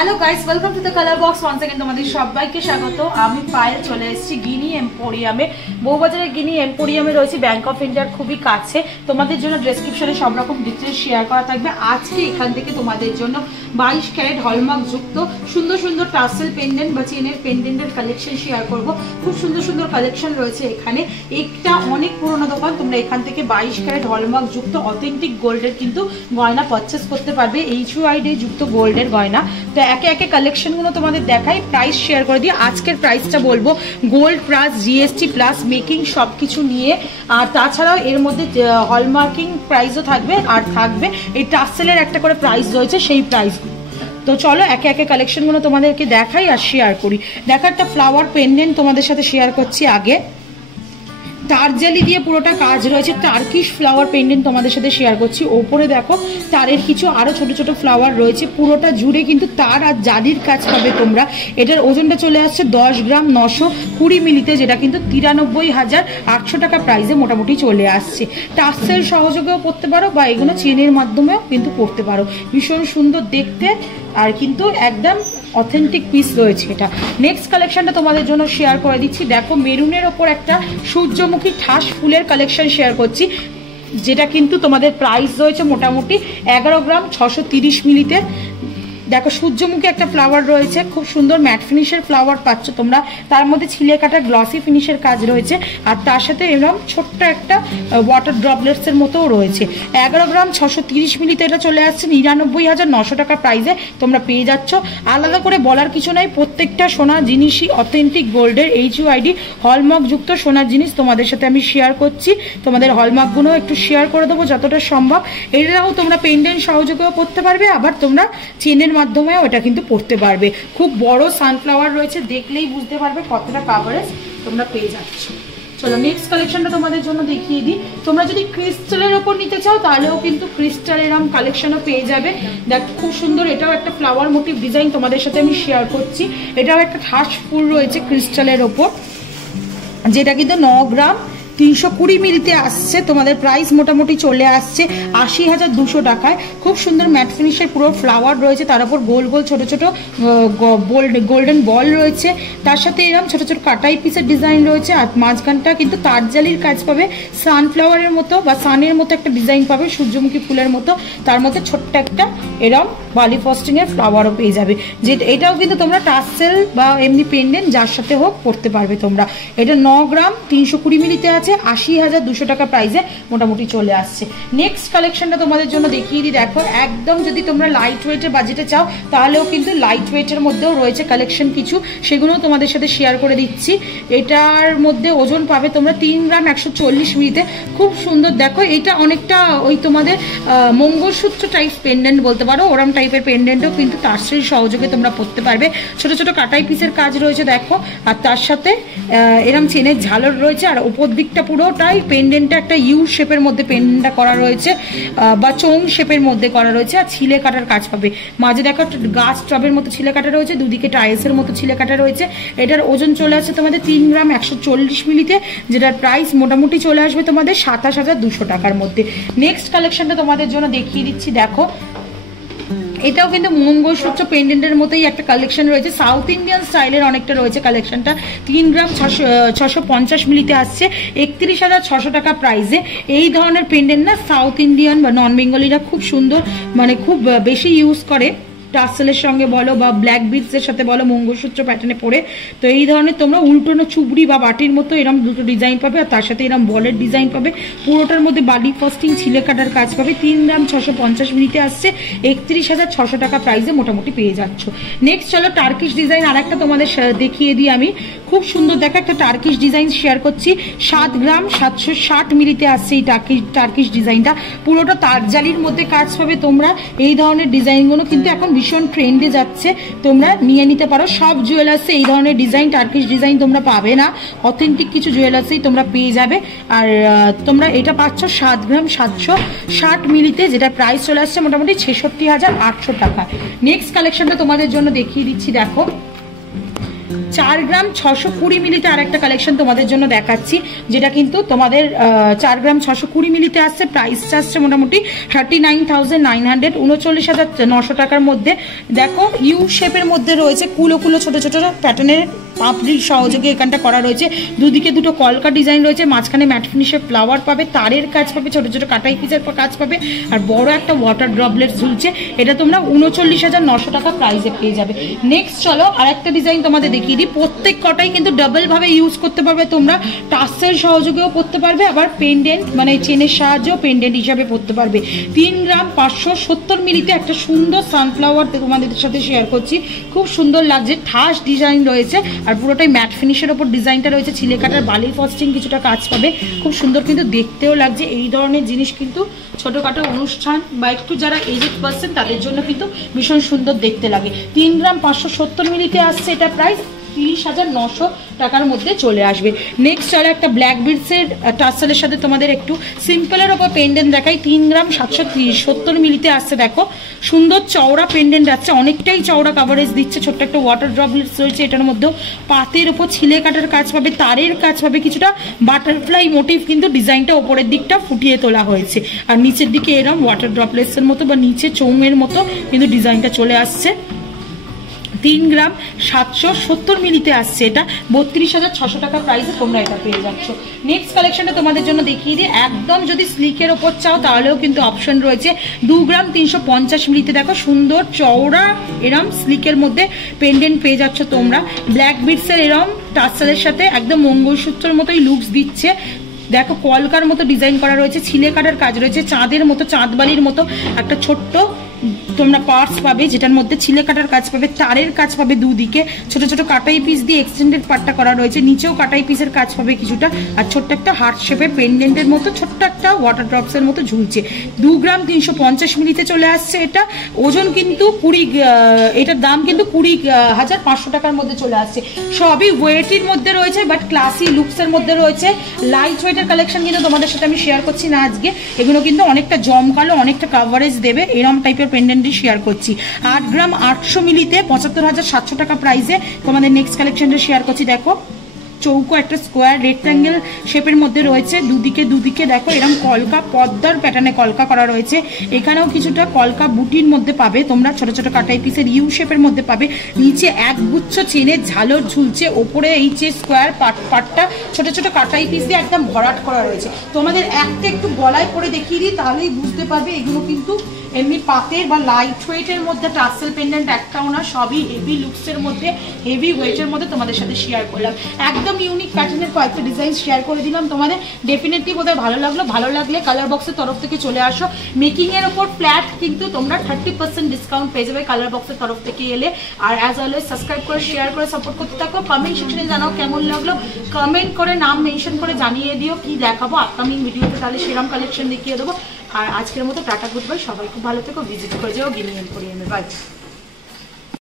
Hello guys, welcome to the colour box. Once again তোমাদের সবাইকে স্বাগত। আমি পায়েল চলে এসেছি গিনি এম্পোরিয়ামে। বউবাজারের গিনি এম্পোরিয়ামে রয়েছে ব্যাংক অফ ইন্ডিয়ার খুবই কাছে। তোমাদের জন্য ডেসক্রিপশনে সব রকম ডিটেলস শেয়ার করা থাকবে। আজকে এখান থেকে তোমাদের জন্য 22 ক্যারেট হলমার্ক যুক্ত সুন্দর সুন্দর টাসেল পেন্ডেন্ট বা চেনের পেন্ডেন্টের কালেকশন শেয়ার করব। খুব সুন্দর সুন্দর কালেকশন রয়েছে এখানে। একটা অনেক পুরনো দোকান, তোমরা এখান থেকে 22 ক্যারেট হলমার্ক যুক্ত অথেন্টিক গোল্ডের কিন্তু গয়না পারচেস করতে পারবে। HUID যুক্ত গোল্ডের গয়না। তো একে একে কালেকশনগুলো তোমাদের দেখাই, প্রাইস শেয়ার করে দিই। আজকের প্রাইসটা বলবো gold plus GST plus making সব কিছু নিয়ে। আর তাছাড়াও এর মধ্যে হলমার্কিং প্রাইসও থাকবে, আর থাকবে এই টাসেলের একটা করে প্রাইস রয়েছে, সেই প্রাইসগুলো। তো চলো একে একে কালেকশনগুলো তোমাদেরকে দেখাই আর শেয়ার করি। দেখো, একটা ফ্লাওয়ার পেন্ডেন্ট তোমাদের সাথে শেয়ার করছি। আগে তারজালি দিয়ে পুরোটা কাজ রয়েছে, টার্কিশ ফ্লাওয়ার পেন্ডেন্ট তোমাদের সাথে শেয়ার করছি। ওপরে দেখো তারের কিছু আরো ছোট ছোট ফ্লাওয়ার রয়েছে, পুরোটা জুড়ে কিন্তু তার আর জালির কাজ পাবে তোমরা। এটার ওজনটা চলে আসছে 10 গ্রাম 920 মিলিতে, যেটা কিন্তু 93,800 টাকা প্রাইসে মোটামুটি চলে আসছে। টাসেল সহযোগেও করতে পারো বা এগুলো চেনের মাধ্যমেও কিন্তু করতে পারো। ভীষণ সুন্দর দেখতে আর কিন্তু একদম অথেন্টিক পিস রয়েছে এটা। নেক্সট কালেকশনটা তোমাদের জন্য শেয়ার করে দিচ্ছি। দেখো, মেরুনের ওপর একটা সূর্যমুখী ঠাস ফুলের কালেকশন শেয়ার করছি, যেটা কিন্তু তোমাদের প্রাইস রয়েছে মোটামুটি 11 গ্রাম 630 মিলিতে। দেখো, সূর্যমুখী একটা ফ্লাওয়ার রয়েছে, খুব সুন্দর ম্যাট ফিনিশের ফ্লাওয়ার পাচ্ছ তোমরা। তার মধ্যে ছিলে কাটা গ্লসি ফিনিশের কাজ রয়েছে, আর তার সাথে এরকম ছোট্ট একটা ওয়াটার ড্রপলেটসের মতোও রয়েছে। 11 গ্রাম 630 মিলিতে এটা চলে আসছে 99,900 টাকা প্রাইসে তোমরা পেয়ে যাচ্ছ। আলাদা করে বলার কিছু নাই, প্রত্যেকটা সোনার জিনিসই অথেন্টিক গোল্ডের HUID হলমার্ক যুক্ত সোনার জিনিস তোমাদের সাথে আমি শেয়ার করছি। তোমাদের হলমার্কগুলো একটু শেয়ার করে দেবো যতটা সম্ভব। এটাও তোমরা পেন্ডেন্ট সহযোগেও করতে পারবে, আবার তোমরা চেনের মাধ্যমেও এটা কিন্তু পড়তে পারবে। খুব বড় সানফ্লাওয়ার রয়েছে, দেখলেই বুঝতে পারবে কতটা কাভারেজ তোমরা পেয়ে যাচ্ছ। চলো নেক্সট কালেকশনটা তোমাদের জন্য দেখিয়ে দিই। তোমরা যদি ক্রিস্টালের ওপর নিতে চাও তাহলেও কিন্তু ক্রিস্টাল এরকম কালেকশনও পেয়ে যাবে। দেখ, খুব সুন্দর, এটাও একটা ফ্লাওয়ার মোটিভ ডিজাইন তোমাদের সাথে আমি শেয়ার করছি। এটাও একটা ঠাস ফুল রয়েছে ক্রিস্টালের ওপর, যেটা কিন্তু 9 গ্রাম 320 মিলিতে আসছে। তোমাদের প্রাইস মোটামুটি চলে আসছে 80,200 টাকায়। খুব সুন্দর ম্যাট ফিনিশের পুরো ফ্লাওয়ার রয়েছে, তার উপর গোল গোল ছোট ছোট গোল্ডেন বল রয়েছে। তার সাথে এরকম ছোট ছোট কাটাই পিসের ডিজাইন রয়েছে, আর মাঝখানটা কিন্তু তারজালির কাজ পাবে। সানফ্লাওয়ারের মতো বা সানের মতো একটা ডিজাইন পাবে, সূর্যমুখী ফুলের মতো। তার মধ্যে ছোট্ট একটা এরকম বালি ফস্টিং এর ফ্লাওয়ারও পেয়ে যাবে। যে এটাও কিন্তু তোমরা টাসেল বা এমনি পেন্ডেন্ট যার সাথে হোক পড়তে পারবে তোমরা। এটা 9 গ্রাম 320 মিলিতে আছে, 80,200 টাকা প্রাইসে মোটামুটি চলে আসছে। নেক্সট কালেকশনটা তোমাদের জন্য দেখিয়ে দিই। দেখো, একদম যদি তোমরা লাইট ওয়েটের বাজেটে চাও তাহলেও কিন্তু লাইট ওয়েটের মধ্যেও রয়েছে কালেকশন কিছু, সেগুলোও তোমাদের সাথে শেয়ার করে দিচ্ছি। এটার মধ্যে ওজন পাবে তোমরা 3 গ্রাম 140 মিলিতে। খুব সুন্দর। দেখো, এটা অনেকটা ওই তোমাদের মঙ্গলসূত্র টাইপ পেন্ডেন্ট বলতে পারো, ওরম টাইপের পেন্ডেন্টও কিন্তু টাসেল সহযোগে তোমরা পড়তে পারবে। ছোট ছোট কাটাই পিসের কাজ রয়েছে দেখো, আর তার সাথে এরম চেনের ঝালর রয়েছে। আর উপর দিকটা পুরোটাই পেন্ডেন্টটা একটা ইউ শেপের মধ্যে পেন্ডেন্টটা করা রয়েছে, বা চোং শেপের মধ্যে করা রয়েছে। আর ছিলে কাটার কাজ পাবে। মাঝে দেখো গাছ টবের মতো ছিলে কাটা রয়েছে, দুদিকে টাইলসের মতো ছিলে কাটা রয়েছে। এটার ওজন চলে আসছে তোমাদের 3 গ্রাম 140 মিলিতে, যেটার প্রাইস মোটামুটি চলে আসবে তোমাদের 27,200 টাকার মধ্যে। নেক্সট কালেকশনটা তোমাদের জন্য দেখিয়ে দিচ্ছি। দেখো, এটাও কিন্তু মঙ্গলসূত্র পেন্ডেন্টের মতোই একটা কালেকশন রয়েছে, সাউথ ইন্ডিয়ান স্টাইলের অনেকটা রয়েছে কালেকশনটা। 3 গ্রাম 650 মিলিতে আসছে 31,600 টাকা প্রাইসে। এই ধরনের পেন্ডেন্ট না সাউথ ইন্ডিয়ান বা নন বেঙ্গলিরা খুব সুন্দর, মানে খুব বেশি ইউজ করে টাসেলের সঙ্গে বলো বা ব্ল্যাক বিটসের সাথে বলো, মঙ্গলসূত্র প্যাটার্নে পরে। তো এই ধরনের তোমরা উল্টোনো চুবড়ি বা বাটির মতো এরকম দুটো ডিজাইন পাবে, আর তার সাথে এরকম বলের ডিজাইন পাবে। পুরোটার মধ্যে বালি ফস্টিং ছিলে কাটার কাজ পাবে। 3 গ্রাম 650 মিলিতে আসছে 31,600 টাকা প্রাইসে মোটামুটি পেয়ে যাচ্ছ। নেক্সট চলো টার্কিশ ডিজাইন আর একটা তোমাদের দেখিয়ে দিই আমি। খুব সুন্দর দেখো, একটা টার্কিশ ডিজাইন শেয়ার করছি। 7 গ্রাম 760 মিলিতে আসছে এই টার্কিশ ডিজাইনটা। পুরোটা তারজালির মধ্যে কাজ পাবে তোমরা। এই ধরনের ডিজাইনগুলো কিন্তু এখন ভীষণ ট্রেন্ডে যাচ্ছে, তোমরা নিয়ে নিতে পারো। সব জুয়েলার্সে এই ধরনের ডিজাইন, টার্কিশ ডিজাইন তোমরা পাবে না, অথেন্টিক কিছু জুয়েলার্সেই তোমরা পেয়ে যাবে। আর তোমরা এটা পাচ্ছ 7 গ্রাম 760 মিলিতে, যেটা প্রাইস চলে আসছে মোটামুটি 66,800 টাকা। নেক্সট কালেকশনটা তোমাদের জন্য দেখিয়ে দিচ্ছি। দেখো, 4 গ্রাম 620 মিলিতে আর একটা কালেকশন তোমাদের জন্য দেখাচ্ছি, যেটা কিন্তু তোমাদের 4 গ্রাম 620 মিলিতে আসছে। প্রাইসটা আসছে মোটামুটি 39,900, 39,900 টাকার মধ্যে। দেখো ইউ শেপের মধ্যে রয়েছে, কুলো কুলো ছোট ছোট প্যাটার্নের পাপড়ির সহযোগে এখানটা করা রয়েছে। দুদিকে দুটো কলকা ডিজাইন রয়েছে, মাঝখানে ম্যাট ফিনিশের ফ্লাওয়ার পাবে, তারের কাজ পাবে, ছোট ছোট কাটাই পিসের কাজ পাবে, আর বড় একটা ওয়াটার ড্রপলেট ঝুলছে। এটা তোমরা 39,900 টাকা প্রাইসে পেয়ে যাবে। নেক্সট চলো আর একটা ডিজাইন তোমাদের দেখিয়ে দিই। প্রত্যেক কটাই কিন্তু ডাবল ভাবে ইউজ করতে পারবে তোমরা, টাসের সহযোগেও পরতে পারবে, আবার পেন্ডেন্ট মানে চেনের সাহায্যেও পেন্ডেন্ট হিসাবে পরতে পারবে। 3 গ্রাম 570 মিলিতে একটা সুন্দর সানফ্লাওয়ার তোমাদের সাথে শেয়ার করছি, খুব সুন্দর লাগছে। ঠাস ডিজাইন রয়েছে আর পুরোটাই ম্যাট ফিনিশের ওপর ডিজাইনটা রয়েছে। ছিলে কাটার বালি ফস্টিং কিছুটা কাজ পাবে, খুব সুন্দর কিন্তু দেখতেও লাগছে। এই ধরনের জিনিস কিন্তু ছোটোখাটো অনুষ্ঠান বা একটু যারা এজেড পার্সন তাদের জন্য কিন্তু ভীষণ সুন্দর দেখতে লাগে। 3 গ্রাম 570 মিলিতে আসছে, এটা প্রাইস 30,900 টাকার মধ্যে চলে আসবে। নেক্সট চলে একটা ব্ল্যাক বিডসের টাসেলের সাথে তোমাদের একটু সিম্পলের ওপর পেন্ডেন্ট দেখাই। 3 গ্রাম 770 মিলিতে আসছে। দেখো সুন্দর চওড়া পেন্ডেন্ট আছে, অনেকটাই চওড়া কাভারেজ দিচ্ছে। ছোট্ট একটা ওয়াটার ড্রপলেটস রয়েছে এটার মধ্যেও। পাতের ওপর ছিলে কাটার কাজ পাবে, তারের কাজ পাবে, কিছুটা বাটারফ্লাই মোটিভ কিন্তু ডিজাইনটা ওপরের দিকটা ফুটিয়ে তোলা হয়েছে, আর নিচের দিকে এরকম ওয়াটার ড্রপলেটসের মতো বা নিচে চৌমের মতো কিন্তু ডিজাইনটা চলে আসছে। 3 গ্রাম 770 মিলিতে আসছে, এটা 32,600 টাকা প্রাইসে তোমরা এটা পেয়ে যাচ্ছ। নেক্সট কালেকশনটা তোমাদের জন্য দেখিয়ে দিই। একদম যদি স্লিকের ওপর চাও তাহলেও কিন্তু অপশন রয়েছে। 2 গ্রাম 350 মিলিতে দেখো সুন্দর চওড়া এরম স্লিকের মধ্যে পেন্ডেন্ট পেয়ে যাচ্ছ তোমরা। ব্ল্যাক বিডসের এরম টাসেলের সাথে একদম মঙ্গলসূত্রের মতোই লুকস দিচ্ছে। দেখো কলকার মতো ডিজাইন করা রয়েছে, ছিলে কাটার কাজ রয়েছে, চাঁদের মতো চাঁদবালির মতো একটা ছোট্ট তোমরা পার্টস পাবে, যেটার মধ্যে ছিলে কাটার কাজ পাবে, তারের কাজ পাবে, দুদিকে ছোট ছোট কাটাই পিস দিয়ে এক্সটেন্ডেড পার্টটা করা রয়েছে, নিচেও কাটাই পিসের কাজ পাবে কিছুটা, আর ছোট্ট একটা হার্ট শেপের পেন্ডেন্টের মতো ছোট্ট একটা ওয়াটার ড্রপসের মতো ঝুলছে। 2 গ্রাম 350 মিলিতে চলে আসছে এটা। ওজন কিন্তু এটার দাম কিন্তু 20,500 টাকার মধ্যে চলে আসছে। সবই ওয়েটের মধ্যে রয়েছে, বাট ক্লাসি লুকসের মধ্যে রয়েছে। লাইট ওয়েটের কালেকশন কিন্তু তোমাদের সাথে আমি শেয়ার করছি না আজকে, এগুলো কিন্তু অনেকটা জমকালো, অনেকটা কাভারেজ দেবে, এরম টাইপের পেন্ডেন্টই শেয়ার করছি। 8 গ্রাম 800 মিলিতে 75,700 টাকা প্রাইসে তোমাদের নেক্সট কালেকশনটা শেয়ার করছি। দেখো চৌকো একটা স্কোয়ার রেক্ট্যাঙ্গেল শেপের মধ্যে রয়েছে, দুদিকে দেখো এরকম কলকা পদ্মার প্যাটার্নে কলকা করা রয়েছে। এখানেও কিছুটা কলকা বুটির মধ্যে পাবে তোমরা, ছোট ছোট কাটাই পিসের ইউ শেপের মধ্যে পাবে। নিচে একগুচ্ছ চেনের ঝালর ঝুলছে, ওপরে এই যে স্কোয়ার পার্টটা ছোট ছোট কাটাই পিস দিয়ে একদম ভরাট করা রয়েছে। তোমাদের একটা একটু গলায় পরে দেখিয়ে দিই, তাহলেই বুঝতে পারবে এগুলো কিন্তু এমনি পাতের বা লাইট ওয়েটের মধ্যে টাসেল পেন্ডেন্ট একটাও না, সবই হেভি লুকসের মধ্যে, হেভি ওয়েটের মধ্যে তোমাদের সাথে শেয়ার করলাম। একদম ইউনিক প্যাটার্নের কয়েকটা ডিজাইন শেয়ার করে দিলাম তোমাদের। ডেফিনেটলি বোধহয় ভালো লাগলো। ভালো লাগলে কালার বক্সের তরফ থেকে চলে আসো। মেকিং এর উপর ফ্ল্যাট কিন্তু তোমরা 30% ডিসকাউন্ট পেয়ে যাবে কালার বক্সের তরফ থেকে এলে। আর অ্যাজ অলওয়েজ সাবস্ক্রাইব করে শেয়ার করে সাপোর্ট করতে থাকো। কমেন্ট সেকশনে জানাও কেমন লাগলো, কমেন্ট করে নাম মেনশন করে জানিয়ে দিও কি দেখাবো আপকামিং ভিডিওতে, তাহলে সেরকম কালেকশন দেখিয়ে দেবো। আর আজকের মতো টাটা গুড বাই, সবাই খুব ভালো থেকো, ভিজিট করে যাও গিনি এম্পোরিয়ামে। বাই।